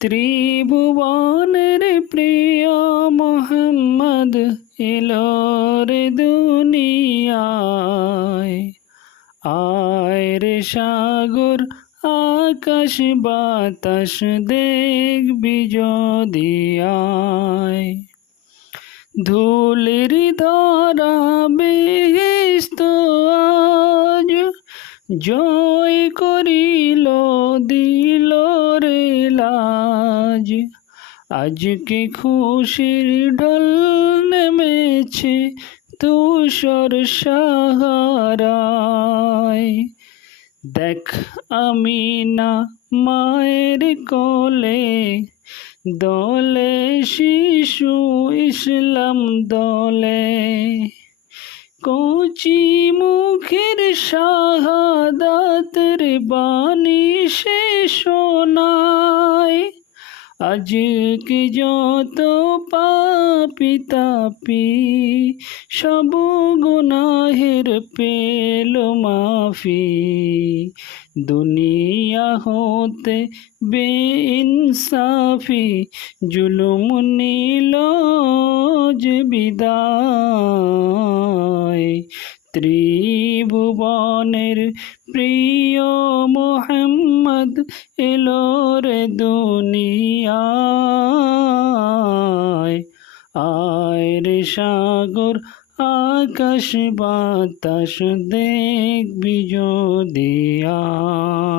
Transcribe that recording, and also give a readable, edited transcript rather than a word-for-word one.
ত্রিভুবনের প্রিয় মোহাম্মদ এলো রে দুনিয়ায়। আয় রে সাগর আকাশ বাতাস দেখবি যদি আয়। ধুলির ধরা বেহেশত আজ জয় করিল দিল রে লাজ। আজকে খুশির ঢল নেমেছে ধূসর সাহারায়। দেখ আমিনা মায়ের কোলে দোলে শিশু ইসলাম দোলে। কচি মুখের শাহাদাতের বাণী সে শোনায়। আজকে যত পাপী তাপী সব গুনাহের পেল মাফি। দুনিয়া হতে বেইনসাফি জুলুম নিল যে বিদায়। ত্রিভুবনের প্রিয় মোহাম্মদ এলো রে দুনিয়ায়। আয় রে সাগর আকাশ বাতাস দেখবি যদি আয়।